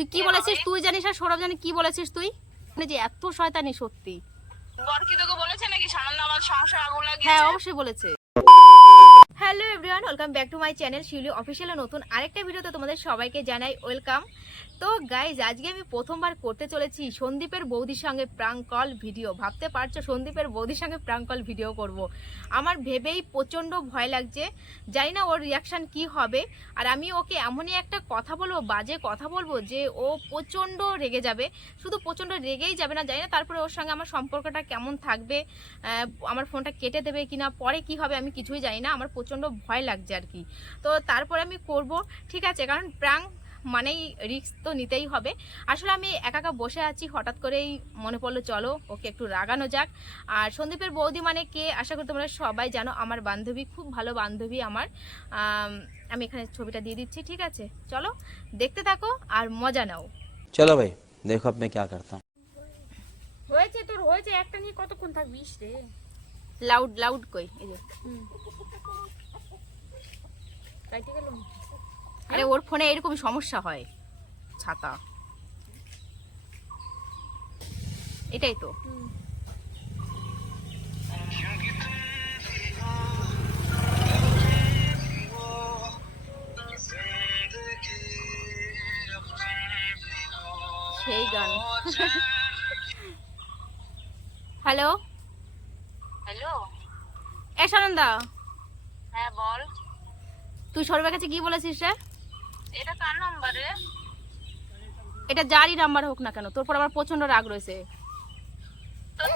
তুই কি বলেছিস তুই জানিস আর সৌরভ জানি কি বলেছিস তুই মানে যে এত শয়তানি সত্যি বর কি তোকে বলেছে নাকি সামান্য আমার সংসার আগুন লাগিয়েছে? হ্যাঁ অবশ্যই বলেছে। Hello everyone, welcome back to my channel Shiuli official. নতুন আরেকটা ভিডিওতে তোমাদের সবাইকে জানাই ওয়েলকাম। তো গাইজ আজকে আমি প্রথমবার করতে চলেছি সন্দীপের বৌদির সঙ্গে প্রাঙ্ক কল ভিডিও। ভাবতে পারছো সন্দীপের বৌদির সঙ্গে প্রাঙ্ক কল ভিডিও করব। আমার ভেবেই প্রচণ্ড ভয় লাগছে, জানি না ওর রিয়াকশান কি হবে। আর আমি ওকে এমনই একটা কথা বলবো, বাজে কথা বলবো যে ও প্রচণ্ড রেগে যাবে। শুধু প্রচণ্ড রেগেই যাবে না, জানি না তারপরে ওর সঙ্গে আমার সম্পর্কটা কেমন থাকবে, আমার ফোনটা কেটে দেবে কিনা, পরে কি হবে আমি কিছুই জানি না। আমার প্রচণ্ড ভয় লাগছে আর কি। তো তারপরে আমি করব, ঠিক আছে, কারণ প্রাঙ্ক মানেই রিস্ক তো নিতেই হবে। আসলে আমি একা একা বসে আছি, হঠাৎ করেই মনে পড়লো চলো ওকে একটু রাগানো যাক। আর সন্দীপের বৌদি মানে কে আশা করি তোমরা সবাই জানো, আমার বান্ধবী, খুব ভালো বান্ধবী আমার। আমি এখানে ছবিটা দিয়ে দিচ্ছি, ঠিক আছে, চলো দেখতে থাকো আর মজা নাও। चलो भाई देखो अब मैं क्या करता हूँ। হয়েছে তোর হয়েছে, একটা নিয়ে কতক্ষণ থাকবিস রে? লাউড লাউড কই, এই যে কাইটে গেল। আরে ওর ফোনে এরকম সমস্যা হয়, ছাতা এটাই তো। সেই গান। হ্যালো হ্যালো, এ সানন্দা, হ্যাঁ বল। তুই সৌরভের কাছে কি বলেছিস রে? এটা কার নাম্বার রে? এটা যারই নাম্বার হোক না কেন, তোর পর আমার প্রচন্ড রাগ রয়েছে।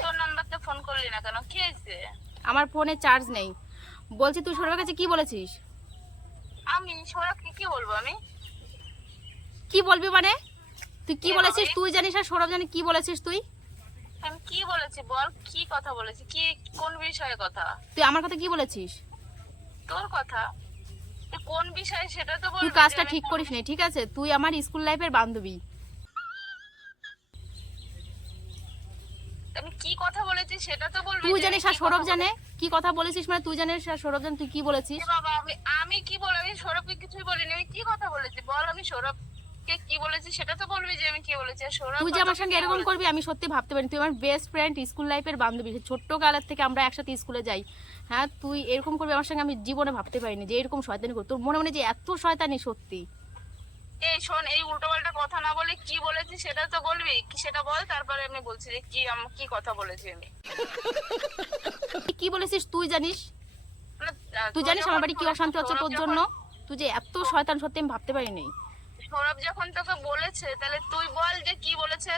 তোর নাম্বারতে ফোন করলি না কেন? কি হয়েছে? আমার ফোনে চার্জ নেই। বলছি তুই সৌরভের কাছে কি বলেছিস? আমি সৌরভকে কি বলবো? আমি কি বলবি মানে? তুই কি এ বলেছিস বাবা, তুই জানিস আর সৌরভ জানি কি বলেছিস তুই? আমি কি বলেছি বল? কি কথা বলেছি? কি কোন বিষয়ে কথা? তুই আমার কথা কি বলেছিস? তোর কথা? তুই কোন বিষয়ে সেটা তো তুই বলবি। কাজটা ঠিক করিস নি, ঠিক আছে? তুই আমার স্কুল লাইফের বান্ধবী। আমি কি কথা বলেছি সেটা তো বলবি। তুই যে জানিস আমি আর কি সৌরভ কথা জানে কি কথা বলেছিস, মানে তুই জানিস আর সৌরভ জানে তুই কি বলেছিস? বলেছি। বাবা, আমি কি বলে? আমি সৌরভকে কিছুই বলিনি। আমি কি কথা বলেছি বল? আমি সৌরভকে কি বলেছি সেটা তো বলবি যে আমি কি বলেছি। আর সৌরভ তুই যে আমার সঙ্গে কি এরকম বলেছে? করবি আমি সত্যি ভাবতে পারিনি। তুই আমার বেস্ট ফ্রেন্ড, স্কুল লাইফের বান্ধবী, ছোট্ট কালের থেকে আমরা একসাথে স্কুলে যাই। হ্যাঁ, তুই এরকম করবি আমার সঙ্গে আমি জীবনে ভাবতে পারিনি যে এরকম শয়তানি করবি। তোর মনে মনে যে এত শয়তানি সত্যি। এই শোন, এই উল্টোপাল্টা কথা না বলে কি বলেছি সেটা তো বলবি। কি সেটা বল, তারপরে আমি বলছি যে কি কথা বলেছি আমি। তুই কি বলেছিস তুই জানিস? মানে, তুই তোর জানিস যখন আমার বাড়ি কি অশান্তি হচ্ছে তোর সৌরভ জন্য? যখন- তুই যে এত শয়তান সত্যি আমি ভাবতে পারিনি। সৌরভ যখন তোকে বলেছে তাহলে তুই বল যে কি বলেছে।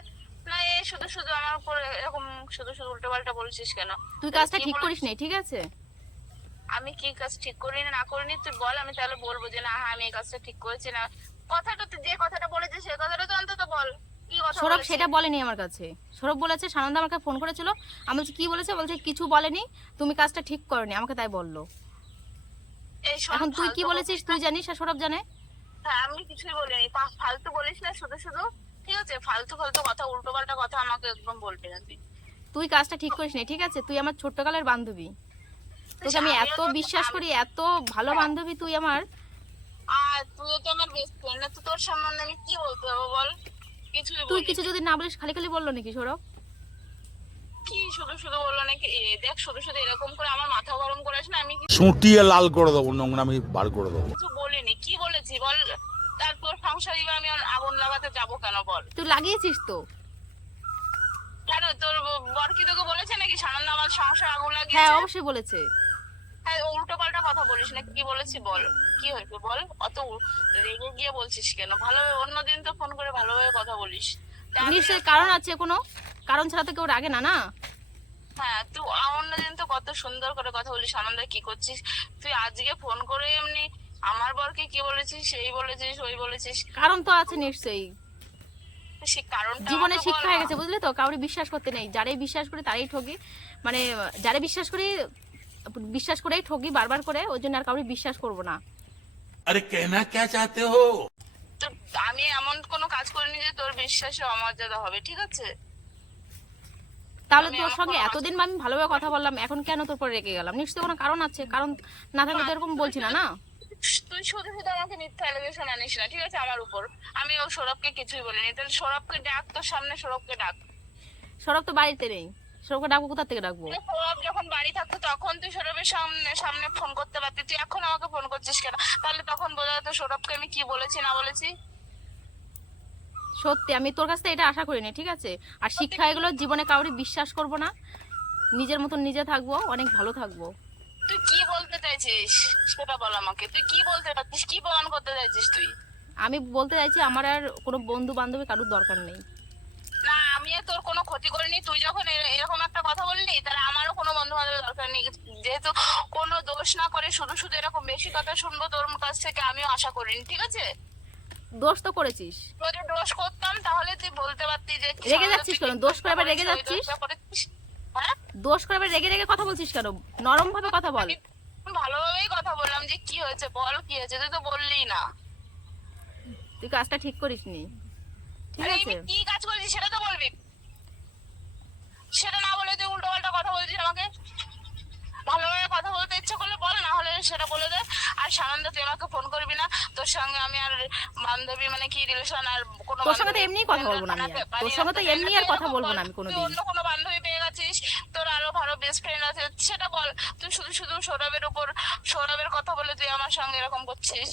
না এই শুধু শুধু আমার উপর এরকম শুধু শুধু উল্টোপাল্টা বলছিস কেন? তুই তাহলে কাজটা কি ঠিক বলেছিস? করিস নি, ঠিক আছে? আমি কি কাজ ঠিক করিনি না করিনি তুই বল, আমি তাহলে বলবো যে না হ্যাঁ আমি এই কাজটা ঠিক করেছি না। কথাটা তুই যে কথাটা বলেছিস সেই কথাটা তো অন্তত বল। কি কথা সৌরভ বলেছিস? সেটা বলেনি আমার কাছে। সৌরভ বলেছে সানন্দা আমাকে ফোন করেছিল, আমি বলছি কি বলেছে, বলছে কিছু বলেনি, তুমি কাজটা ঠিক করনি, আমাকে তাই বললো। এই শোন, এখন তুই কি ফালতু বলেছিস তুই জানিস আর সৌরভ জানে? হ্যাঁ আমি কিছুই বলিনি। ফালতু বলিস না শুধু শুধু, ঠিক আছে? ফালতু ফালতু কথা, উল্টো পাল্টা কথা আমাকে একদম বলবি না তুই। তুই কাজটা ঠিক করিস নি, ঠিক আছে? তুই আমার ছোট্টকালের বান্ধবী, তোকে আমি এত বিশ্বাস করি, এত ভালো বান্ধবী তুই আমার। আর তুইও তো আমার বেস্ট ফ্রেন্ড না, তো তোর সম্বন্ধে আমি কি বলতে হবে বল? কিছুই তুই বলিনি। কিছু যদি না বলিস খালি খালি বললো নাকি সৌরভ? কি শুধু শুধু বললো নাকি? দেখ শুধু শুধু এরকম করে আমার মাথা গরম করিস না। আমি চুটিয়ে লাল করে দেবো, নোংরামি বার করে দেবো। কিছু বলিনি। কি বলেছি বল? তারপর সংসার এবার আমি আগুন লাগাতে যাবো কেন বল? তুই লাগিয়েছিস তো। কেন তোর বর কি তোকে বলেছে নাকি সামান্য আমার সংসার আগুন হ্যাঁ লাগিয়েছে? অবশ্যই বলেছে। হ্যাঁ, উল্টো পাল্টা কথা বলিস না। কি বলেছি বল? কি হয়েছে বল? অত রেগে গিয়ে বলছিস কেন? ভালোভাবে অন্যদিন তো ফোন করে ভালোভাবে কথা বলিস। তা আমি- নিশ্চয়ই কারণ আছে, কোনো কারণ ছাড়া তো কেউ রাগে না, না? হ্যাঁ, তুই অন্যদিন তো কত সুন্দর করে কথা বলিস, আনন্দে কি করছিস। তুই আজকে ফোন করে এমনি আমার বরকে কি বলেছিস, সেই বলেছিস, ওই বলেছিস। কারণ তো আছে নিশ্চয়ই, সে কারণটা জীবনে আমাকে শিক্ষা বল। হয়ে গেছে বুঝলি তো, কাউরে বিশ্বাস করতে নেই, যারাই বিশ্বাস করি তারাই ঠকি, মানে যারা বিশ্বাস করি বিশ্বাস করেই ঠকি বারবার করে, ওই জন্য আর কাউরে বিশ্বাস করবো না। अरे कहना क्या चाहते हो? তো আমি এমন কোনো কাজ করিনি যে তোর বিশ্বাসে অমর্যাদা হবে, ঠিক আছে? তাহলে আমি তোর আমার সঙ্গে কোনো এতদিন আমি ভালোভাবে কথা বললাম, এখন কেন তোর পর রেগে গেলাম? নিশ্চয়ই কোনো কারণ আছে, কারণ না থাকলে তো এরকম বলছি না, না? তুই শুধু শুধু আমাকে মিথ্যা অ্যালিগেশন আনিস না, ঠিক আছে, আমার উপর। আমি ও সৌরভকে কিছুই বলিনি। তাহলে সৌরভকে ডাক, তোর সামনে সৌরভকে ডাক। সৌরভ তো বাড়িতে নেই, সৌরভকে ডাকবো, কোথা থেকে ডাকবো? সৌরভ যখন বাড়ি থাকতো তখন তুই সৌরভের সামনে সামনে ফোন করতে পারতি, তুই এখন আমাকে ফোন করছিস কেন? তাহলে তখন বোঝা যেত সৌরভকে আমি কি বলেছি না বলেছি। সত্যি আমি তোর কাছ থেকে এটা আশা করিনি, ঠিক আছে? আর শিক্ষা এগুলো, জীবনে কাউরি বিশ্বাস করব না, নিজের মতন নিজে থাকবো, অনেক ভালো থাকবো। তুই কি বলতে চাইছিস সেটা বল আমাকে। তুই কি বলতে চাচ্ছিস, কি প্রমাণ করতে চাইছিস তুই? আমি বলতে চাইছি আমার আর কোনো বন্ধু বান্ধবী কারোর দরকার নেই। না, আমি আর তোর কোনো ক্ষতি করিনি। তুই যখন এরকম একটা কথা বললি, তাহলে আমারও কোনো বন্ধু বান্ধবের দরকার নেই। যেহেতু কোনো দোষ না করে শুধু শুধু এরকম বেশি কথা শুনবো তোর কাছ থেকে, আমিও আশা করিনি, ঠিক আছে? দোষ তো করেছিস। যদি দোষ করতাম তাহলে তুই বলতে পারতি যে রেগে যাচ্ছিস কেন? দোষ করে আবার রেগে যাচ্ছিস? হ্যাঁ, দোষ করে আবার রেগে রেগে কথা বলছিস কেন? নরম ভাবে কথা বল। আমি ভালোভাবেই কথা বললাম যে কি হয়েছে বল, কি হয়েছে, তুই তো বললি না। তুই কাজটা ঠিক করিসনি, ঠিক আরে আছে? আমি কি কাজ করেছি সেটা তো বলবি। সেটা না বলে তুই উল্টো পাল্টা কথা বলছিস আমাকে। ভালোভাবে কথা বলতে ইচ্ছা করলে বল, না হলে সেটা বলে দে। আর সানন্দা, তুই আমাকে ফোন করবি না। তোর সঙ্গে আমি আর বান্ধবী মানে কি রিলেশন আর কোনো তোর সঙ্গে তো বান্ধবী- এমনিই কথা বলবো না আমি আর। তোর সঙ্গে তো এমনি আর কথা বলবো না আমি তুই কোনোদিন। অন্য কোনো বান্ধবী পেয়ে গেছিস, তোর আরো ভালো বেস্ট ফ্রেন্ড আছে, সেটা বল। তুই শুধু শুধু সৌরভের উপর সৌরভের কথা বলে তুই আমার সঙ্গে এরকম করছিস।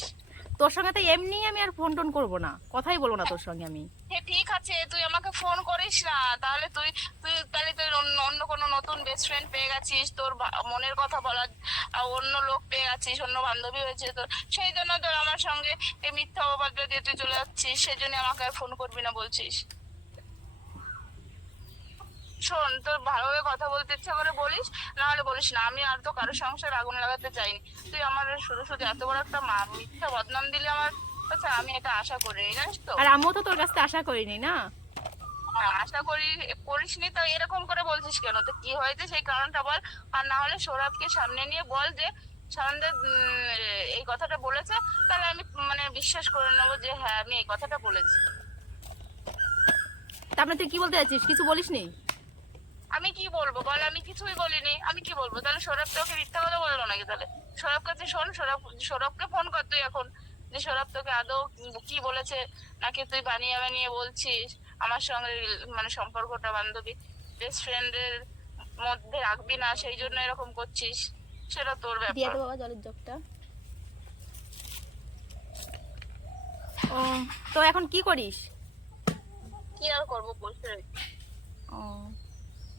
তোর সঙ্গে তো এমনি আমি আর ফোন টোন করবো না, কথাই বলবো না তোর সঙ্গে আমি। হ্যাঁ ঠিক আছে, তুই আমাকে ফোন করিস না। তাহলে তুই তুই তাহলে তুই অন্য কোনো নতুন বেস্ট ফ্রেন্ড পেয়ে গেছিস, তোর মনের কথা বলার অন্য লোক পেয়ে গেছিস, অন্য বান্ধবী হয়েছে তোর, সেই জন্য তোর আমার সঙ্গে এই মিথ্যা অপবাদ দিয়ে তুই চলে যাচ্ছিস। সেই জন্য আমাকে আর ফোন করবি না বলছিস। শোন, তোর ভালোভাবে কথা বলতে ইচ্ছা করে বলিস, না হলে বলিস না। আমি আর তো কারো সংসার আগুন লাগাতে চাইনি। তুই আমার শুধু শুধু এত বড় একটা মিথ্যা বদনাম দিলে আমার কাছে, আমি এটা আশা করিনি, জানিস তো। আর আমিও তো তোর কাছ থেকে আশা করিনি না। আশা করিসনি তো এরকম করে বলছিস কেন? তো কি হয়েছে সেই কারণটা বল। আর না হলে সৌরভকে সামনে নিয়ে বল যে সানন্দা এই কথাটা বলেছে, তাহলে আমি মানে বিশ্বাস করে নেবো যে হ্যাঁ আমি এই কথাটা বলেছি। তারপরে তুই কি বলতে যাচ্ছিস? কিছু বলিসনি? আমি কি বলবো বল, আমি কিছুই বলিনি। আমি কি বলবো? তাহলে সৌরভ তোকে মিথ্যা কথা বললো নাকি? তাহলে সৌরভ কাছে শোন, সৌরভকে ফোন কর তুই এখন, যে সৌরভ তোকে আদৌ কি বলেছে, নাকি তুই বানিয়ে বানিয়ে বলছিস আমার সঙ্গে মানে সম্পর্কটা বান্ধবী বেস্ট ফ্রেন্ডের মধ্যে রাখবি না, সেই জন্য এরকম করছিস। সেটা তোর দিয়ে ব্যাপার। দে বাবা জলের জগটা। ও, তো এখন কি করিস? কি আর করবো বলতে, ও,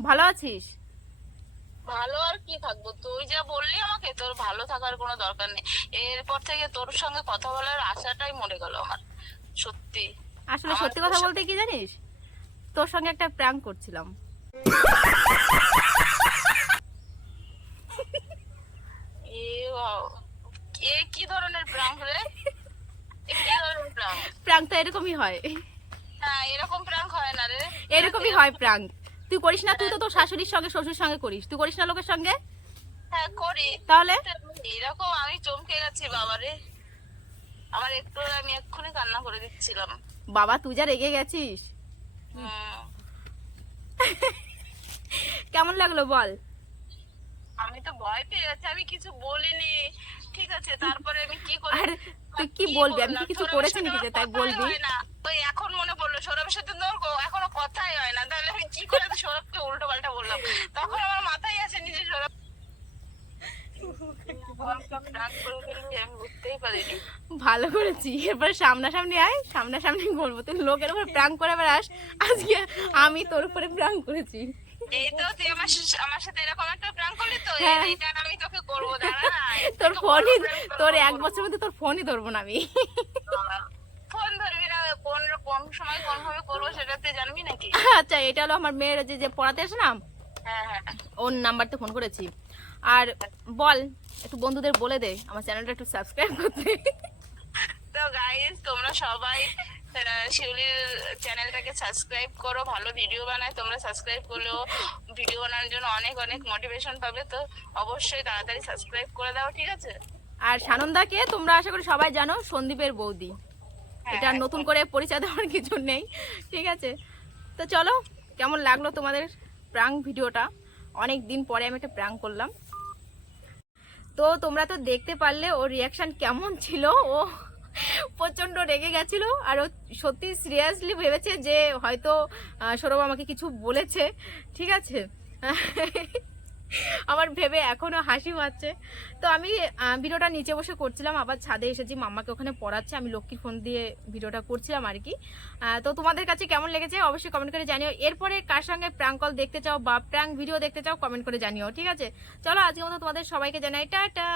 ভালো আছিস? ভালো আর কি থাকবো? তুই যা বললি আমাকে, তোর ভালো থাকার কোনো দরকার নেই। এরপর থেকে তোর সঙ্গে কথা বলার আশাটাই মরে গেল আমার, সত্যি। আসলে আমার সত্যি কথা বলতে কি জানিস, তোর সঙ্গে একটা প্র্যাঙ্ক করছিলাম। এ বাবা, এ কি ধরনের প্রাঙ্ক রে? এ কি ধরনের প্রাঙ্ক? প্র্যাঙ্ক তো এরকমই হয়, হ্যাঁ, এরকম প্রাঙ্ক হয় না রে। এরকমই হয় প্র্যাঙ্ক। তুই করিস না? তুই তো তোর শাশুড়ির সঙ্গে শ্বশুর সঙ্গে করিস, তুই করিস না লোকের সঙ্গে? হ্যাঁ করি। তাহলে এরকম আমি চমকে গেছি বাবা রে। আমার একটু আমি এক্ষুনি কান্না করে দিচ্ছিলাম। বাবা তুই যা রেগে গেছিস। হুম, কেমন লাগলো বল? আমি তো ভয় পেয়ে গেছি, আমি কিছু বলিনি, ঠিক আছে। তারপরে আমি কি করি? আর তুই কি বলবি? আমি কি কিছু করেছি নাকি যে তাই বলবি? তো এখন মনে পড়লো সৌরভের সাথে তোর এখনো কথাই হয় না, তাহলে আমি কি করে সৌরভকে উল্টো পাল্টা বললাম? তখন আমার মাথায় আসেনি যে সৌরভ রাগ করে ফেলবি, আমি বুঝতেই পারিনি। ভালো করেছি, এরপর সামনাসামনি আয়, সামনাসামনি বলবো। তুই লোকের উপর প্র্যাঙ্ক করে বেড়াস, আজকে আমি তোর উপরে প্র্যাঙ্ক করেছি। এই তো তুই আমার সাথে এরকম একটা প্র্যাঙ্ক করলি তো, হ্যাঁ। এইটা আমি তোকে করবো, দাঁড়া না। তোর ফোনই, তোর এক বছর মধ্যে তোর ফোনই ধরবো না আমি। ফোন ধরবি না, কোন কোন সময় কোন ভাবে করবো সেটা তুই জানবি নাকি? আচ্ছা, এটা হলো আমার মেয়ের যে যে পড়াতে আসে না, হ্যাঁ হ্যাঁ। ওর নাম্বারতে ফোন করেছি। আর বল, একটু বন্ধুদের বলে দে আমার চ্যানেলটা একটু সাবস্ক্রাইব করতে। তো গাইস, তোমরা সবাই শিউলির চ্যানেলটাকে সাবস্ক্রাইব করো। ভালো ভিডিও বানায়, তোমরা সাবস্ক্রাইব করলেও ভিডিও বানানোর জন্য অনেক অনেক মোটিভেশন পাবে। তো অবশ্যই তাড়াতাড়ি সাবস্ক্রাইব করে দাও, ঠিক আছে? আর সানন্দাকে তোমরা আশা করি সবাই জানো, সন্দীপের বৌদি। এটা হ্যাঁ, নতুন করে পরিচয় দেওয়ার কিছু নেই, ঠিক আছে? তো চলো, কেমন লাগলো তোমাদের প্র্যাঙ্ক ভিডিওটা? অনেক দিন পরে আমি একটা প্র্যাঙ্ক করলাম। তো তোমরা তো দেখতে পারলে ওর রিয়াকশন কেমন ছিল। ও প্রচন্ড রেগে গেছিল আর ও সত্যি সিরিয়াসলি ভেবেছে যে হয়তো সৌরভ আমাকে কিছু বলেছে, ঠিক আছে। আমার ভেবে এখনো হাসি পাচ্ছে। তো আমি ভিডিওটা নিচে বসে করছিলাম, আবার ছাদে এসেছি, মাম্মাকে ওখানে পড়াচ্ছে, আমি লক্ষ্মীর ফোন দিয়ে ভিডিওটা করছিলাম আর কি। তো তোমাদের কাছে কেমন লেগেছে অবশ্যই কমেন্ট করে জানিও। এরপরে কার সঙ্গে প্র্যাঙ্ক কল দেখতে চাও বা প্র্যাঙ্ক ভিডিও দেখতে চাও কমেন্ট করে জানিও, ঠিক আছে। চলো আজকের মতো তোমাদের সবাইকে জানাই টাটা।